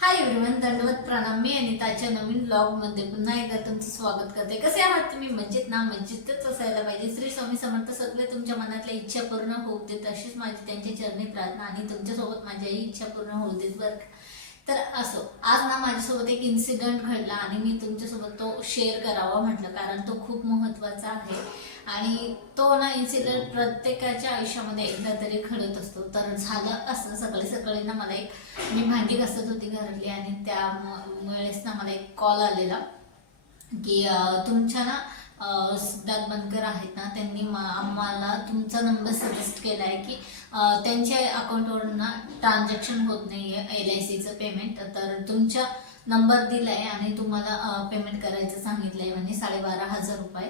Hi everyone दंडवत प्रणाम. मी अनिताच्या नवीन ब्लॉगमध्ये पुन्हा एकदा तुमचं स्वागत करते. कसे आहात तुम्ही? मस्जिद ना? मस्जिदच असायला पाहिजे. श्री स्वामी समर्थ सगळे तुमच्या मनातल्या इच्छा पूर्ण होऊ देत अशीच माझी त्यांच्या चरणी प्रार्थना आणि तुमच्यासोबत माझ्याही इच्छा पूर्ण होऊ देत बरं तर असो आज ना माझ्यासोबत एक इन्सिडेंट घडला आणि मी तुमच्यासोबत तो शेअर करावा म्हटलं कारण तो खूप महत्त्वाचा आहे. आणि तो ना इन्सिडेंट प्रत्येकाच्या आयुष्यामध्ये एकदा तरी घडत असतो. तर झालं असं सकाळी सकाळी ना मला एक मी भांडी घासत होती घरातली आणि त्यामुळेच ना मला एक कॉल आलेला की तुमच्या ना सिद्धार्थ बनकर आहेत ना त्यांनी आम्हाला तुमचा नंबर सजेस्ट केला आहे की त्यांच्या अकाउंटवरून ना ट्रान्झॅक्शन होत नाही आहे एल आय सीचं पेमेंट तर तुमच्या नंबर दिला आहे आणि तुम्हाला पेमेंट करायचं सांगितलं आहे म्हणजे साडेबारा हजार रुपये.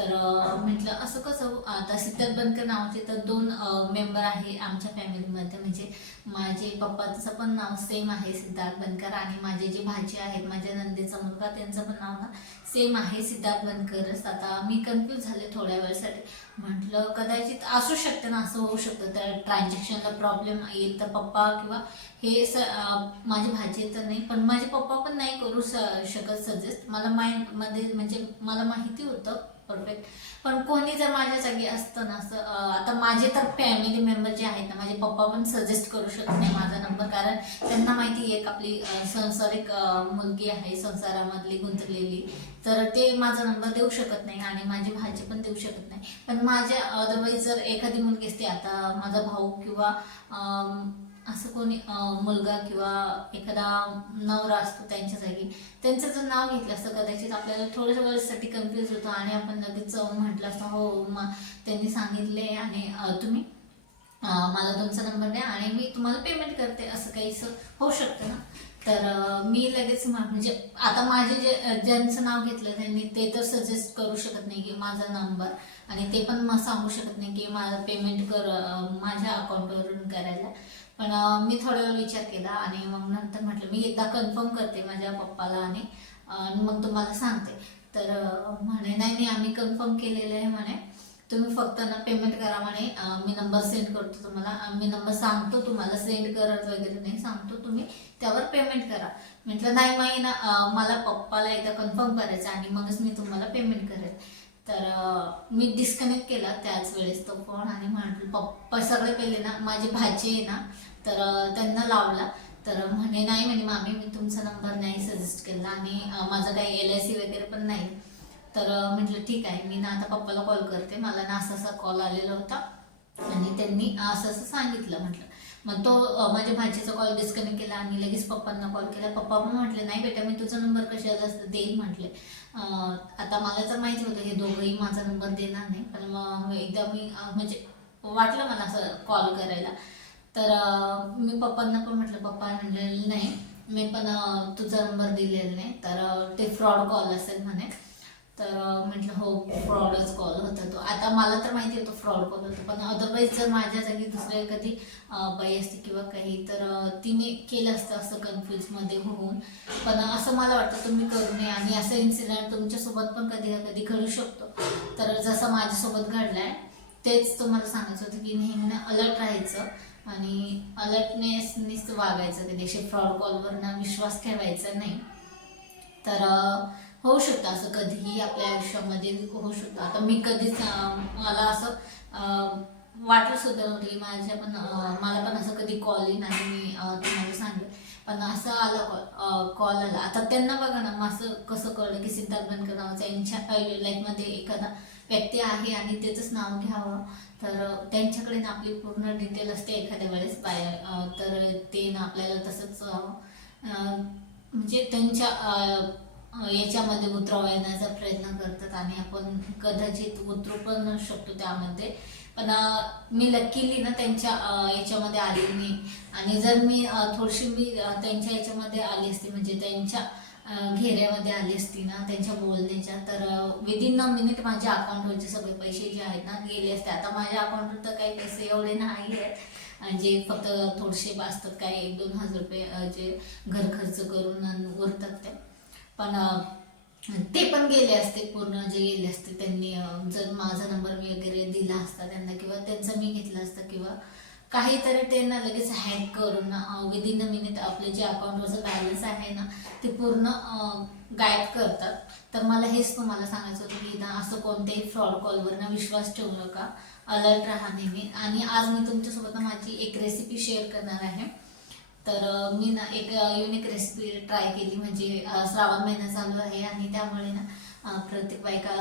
तर म्हटलं असं कसं आता सिद्धार्थ बनकर नावाचे तर दोन मेंबर आहे आमच्या फॅमिलीमध्ये म्हणजे माझे पप्पाचं पण नाव सेम आहे सिद्धार्थ बनकर आणि माझे जे भाजी आहेत माझ्या नंदीचा मुलगा त्यांचं पण नाव ना सेम आहे सिद्धार्थ बनकरच आता मी कन्फ्यूज झाले थोड्या वेळासाठी. म्हटलं कदाचित असू शकतं ना असं होऊ शकतं. तर ट्रान्झॅक्शनला प्रॉब्लेम येईल तर पप्पा किंवा हे स माझे भाजी तर नाही पण माझे पप्पा पण नाही करू श शकत सजेस्ट मला माइंडमध्ये म्हणजे मला माहिती होतं. परफेक्ट पण कोणी जर माझ्या जागी असतं ना असं आता माझे तर फॅमिली मेंबर जे आहेत ना माझे पप्पा पण सजेस्ट करू शकत नाही माझा नंबर कारण त्यांना माहिती आहे एक आपली संसार संसारिक मुलगी आहे संसारामधली गुंतलेली. तर ते माझा नंबर देऊ शकत नाही आणि माझी भाजी पण देऊ शकत नाही. पण माझ्या अदरवाईज जर एखादी मुलगी असते आता माझा भाऊ किंवा असं कोणी मुलगा किंवा एखादा नवरा असतो त्यांच्या जागी त्यांचं जर नाव घेतलं असतं कदाचित आपल्याला थोड्याशा वेळेसाठी कन्फ्युज होतो आणि आपण लगेच म्हटलं असतं हो मग त्यांनी सांगितले आणि तुम्ही मला तुमचा नंबर द्या आणि मी तुम्हाला पेमेंट करते असं काहीसं होऊ शकतं ना? तर मी लगेच म्हणजे आता माझे जे ज्यांचं नाव घेतलं त्यांनी ते तर सजेस्ट करू शकत नाही की माझा नंबर आणि ते पण मग सांगू शकत नाही की माझं पेमेंट कर माझ्या अकाउंटवरून करायला. पण मी थोडा वेळ विचार केला आणि मग नंतर म्हटलं मी एकदा कन्फर्म करते माझ्या पप्पाला आणि मग तुम्हाला सांगते. तर म्हणे नाही नाही आम्ही कन्फर्म केलेलं आहे म्हणे. तुम्ही फक्त ना पेमेंट करा म्हणे. मी नंबर सेंड करतो तुम्हाला. मी नंबर सांगतो तुम्हाला सेंड करत वगैरे नाही सांगतो तुम्ही त्यावर पेमेंट करा. म्हटलं नाही माही ना मला पप्पाला एकदा कन्फर्म करायचं आणि मगच मी तुम्हाला पेमेंट करेल. तर मी डिस्कनेक्ट केला त्याच वेळेस तो फोन आणि म्हटलं पप्पा सगळे पहिले ना माझी भाजी आहे ना तर त्यांना लावला. तर म्हणे नाही म्हणे मामी मी तुमचा नंबर नाही सजेस्ट केला आणि माझं काही एल आय सी वगैरे पण नाही. तर म्हटलं ठीक आहे मी ना आता पप्पाला कॉल करते. मला ना असा असा कॉल आलेला होता आणि त्यांनी असं असं सांगितलं म्हटलं. मग तो माझ्या भाचीचा कॉल डिस्कनेक्ट केला आणि लगेच पप्पांना कॉल केला. पप्पा पण म्हटले नाही बेटा मी तुझा नंबर कशाला देईल म्हटले. आता मला तर माहिती होतं हे दोघंही माझा नंबर देणार नाही. पण मग एकदा मी म्हणजे वाटलं मला असं कॉल करायला. तर मी पप्पांना पण म्हटलं पप्पा म्हणलेलं नाही मी पण तुझा नंबर दिलेला नाही. तर ते फ्रॉड कॉल असेल म्हणे. तर म्हटलं हो फ्रॉडच कॉल होता तो. आता मला तर माहिती होतं फ्रॉड कॉल होतो पण अदरवाईज जर माझ्या जागी दुसऱ्या कधी बाई असते किंवा काही तर तिने केलं असतं असं कन्फ्युजमध्ये होऊन. पण असं मला वाटतं तुम्ही करू नये. आणि असं इन्सिडेंट तुमच्यासोबत पण कधी ना कधी घडू शकतो. तर जसं माझ्यासोबत घडलाय तेच तुम्हाला सांगायचं होतं की नेहमी अलर्ट राहायचं आणि अलर्टनेसनीच वागायचं. कधी फ्रॉड कॉलवरनं विश्वास ठेवायचा नाही. तर होऊ शकतं असं कधीही आपल्या आयुष्यामध्ये होऊ शकतं. आता मी कधीच मला असं वाटलं सुद्धा नव्हतं की माझ्या पण मला पण असं कधी कॉल येईन आणि मी तुम्हाला सांगेल पण असं आलं कॉल कॉल आला. आता त्यांना बघा ना मग असं कसं कळलं की सिद्धार्थ बनकर नावाचा यांच्या लाईफमध्ये एखादा व्यक्ती आहे आणि त्याचंच नाव घ्यावं. तर त्यांच्याकडे ना आपली पूर्ण डिटेल असते एखाद्या वेळेस बाय तर ते ना आपल्याला तसंच अं, म्हणजे त्यांच्या याच्यामध्ये अं, याच्यामध्ये उतरवण्याचा प्रयत्न करतात आणि आपण कदाचित उतरू पण शकतो त्यामध्ये. पण मी लकीली ना त्यांच्या याच्यामध्ये आली नाही. आणि जर मी थोडीशी मी त्यांच्या याच्यामध्ये आली असती म्हणजे त्यांच्या घेऱ्यामध्ये आली असती ना त्यांच्या बोलण्याच्या तर विदिन अ मिनिट माझ्या अकाउंटवरचे सगळे पैसे जे आहेत ना गेले असते. आता माझ्या अकाउंटवर तर काही पैसे एवढे नाही आहेत. जे फक्त थोडेसे असतात काही एक दोन हजार रुपये जे घर खर्च करून उरतात ते. पण ते पण गेले असते पूर्ण जे गेले असते त्यांनी जर माझा नंबर मी वगैरे दिला असता त्यांना किंवा त्यांचा मी घेतला असता किंवा काहीतरी ते ना लगेच हॅक करून विदिन अ मिनिट आपले जे अकाउंटवरचं बॅलन्स आहे ना ते पूर्ण गायब करतात. तर मला हेच तुम्हाला सांगायचं होतं की ना असं कोणत्याही फ्रॉड कॉलवर ना विश्वास ठेवू नका. अलर्ट राहा नेहमी. आणि आज मी तुमच्यासोबत माझी एक रेसिपी शेअर करणार आहे. तर मी ना एक युनिक रेसिपी ट्राय केली. म्हणजे श्रावण महिना चालू आहे आणि त्यामुळे ना प्रत्येक बायका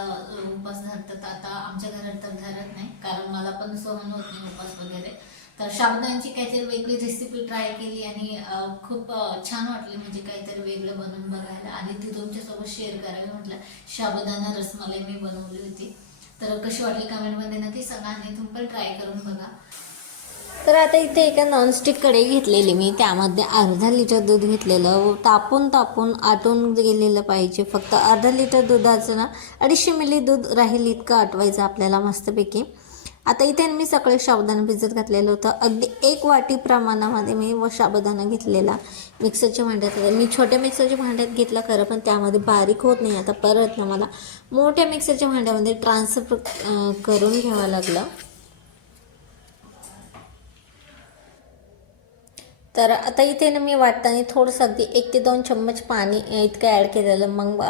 उपास धरतात. आता आमच्या घरात तर धरत नाही कारण मला पण सहन होत नाही उपास वगैरे. तर शाबुदाची काहीतरी वेगळी रेसिपी ट्राय केली आणि खूप छान वाटली. म्हणजे काहीतरी वेगळं बनवून बघायला. आणि ती तुमच्यासोबत शेअर करावी म्हटलं. शाबुदाना रसमलाई मी बनवली होती. तर कशी वाटली कमेंटमध्ये नक्की सांगा आणि तुम्ही पण ट्राय करून बघा. तर आता इथे एका नॉनस्टिक कढई घेतलेली मी. त्यामध्ये अर्धा लिटर दूध घेतलेलं. तापून तापून आटून गेलेलं पाहिजे. फक्त अर्धा लिटर दुधाचं ना अडीचशे मिली दूध राहील इतकं आटवायचं आपल्याला मस्तपैकी. आता इथे मी सकाळी साबुदाणा भिजत घातलेलं होतं. अगदी एक वाटी प्रमाणामध्ये मी व साबुदाणा घेतलेला मिक्सरच्या भांड्यात. मी छोट्या मिक्सरच्या भांड्यात घेतला खरं पण त्यामध्ये बारीक होत नाही. आता परत ना मला मोठ्या मिक्सरच्या भांड्यामध्ये ट्रान्सफर करून घ्यावं लागलं. तर आता इथे ना मी वाटताना थोडंसं अगदी एक ते दोन चम्मच पाणी इतकं ॲड केलेलं. मग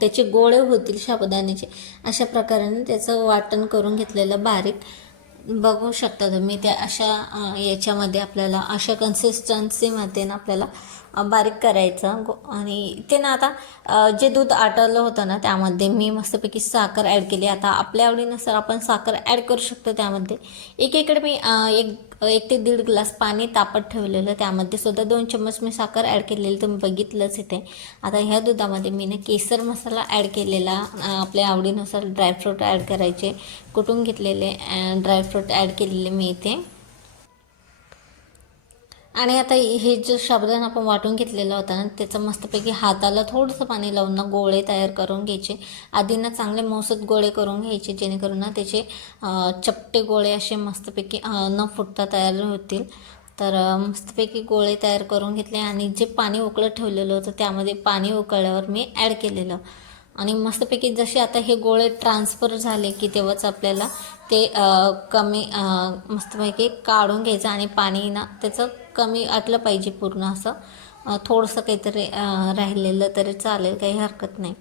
त्याचे गोळे होतील साबुदाण्याचे. अशा प्रकाराने त्याचं वाटण करून घेतलेलं बारीक. बघू शकता तुम्ही त्या अशा याच्यामध्ये आपल्याला अशा कन्सिस्टन्सीमध्ये ना आपल्याला बारीक करायचं. गो आणि ते ना आता जे दूध आटवलं होतं ना त्यामध्ये मी मस्तपैकी साखर ॲड केली. आता आपल्या आवडीनुसार आपण साखर ॲड करू शकतो त्यामध्ये. एकीकडे मी एक एक ते दीड ग्लास पाणी तापत ठेवलेलं त्यामध्ये सुद्धा दोन चम्मच मी साखर ॲड केलेली तुम्ही बघितलंच इथे. आता ह्या दुधामध्ये मी ना केसर मसाला ॲड केलेला आपल्या आवडीनुसार ड्रायफ्रूट ॲड करायचे. कुटून घेतलेले ड्रायफ्रूट ॲड केलेले मी इथे. आणि आता हे जे साबुदाणा आपण वाटून घेतलेला होता ना त्याचं मस्तपैकी हाताला थोडंसं पाणी लावून ना गोळे तयार करून घ्यायचे. आधी ना चांगले मौसत गोळे करून घ्यायचे जेणेकरून ना त्याचे चपटे गोळे असे मस्तपैकी न फुटता तयार होतील. तर मस्तपैकी गोळे तयार करून घेतले आणि जे पाणी उकळत ठेवलेलं होतं त्यामध्ये पाणी उकळल्यावर मी ॲड केलेलं. आणि मस्तपैकी जसे आता हे गोळे ट्रान्सफर झाले की तेव्हाच आपल्याला ते कमी मस्तपैकी काढून घ्यायचं आणि पाणी ना त्याचं कमी आटलं पाहिजे पूर्ण असं. थोडंसं काहीतरी राहिलेलं तरी चालेल काही हरकत नाही.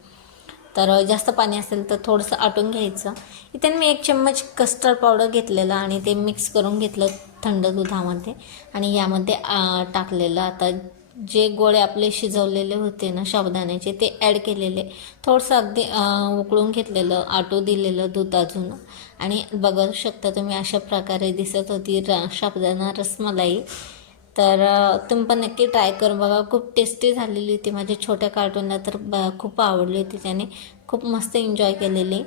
तर जास्त पाणी असेल तर थोडंसं आटून घ्यायचं. इथे मी एक चम्मच कस्टर्ड पावडर घेतलेलं आणि ते मिक्स करून घेतलं थंड दुधामध्ये. आणि यामध्ये टाकलेलं. आता जे गोळे आपले शिजवलेले होते ना साबुदाण्याचे ते ॲड केलेले. थोडंसं अगदी उकळून घेतलेलं आटू दिलेलं दूध अजून. आणि बघू शकता तुम्ही अशा प्रकारे दिसत होती र साबुदाणा रसमलाई. तर तुम्ही पण नक्की ट्राय करून बघा. खूप टेस्टी झालेली होती माझ्या छोट्या कार्टूनला तर ब खूप आवडली होती त्याने. खूप मस्त एन्जॉय केलेली.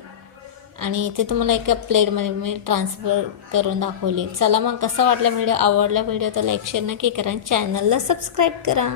आणि ते तुम्हाला एका प्लेटमध्ये मी ट्रान्सफर करून दाखवली. चला मग कसा वाटला व्हिडिओ आवडला व्हिडिओ तर लाईक शेअर नक्की करा चॅनलला सबस्क्राईब करा.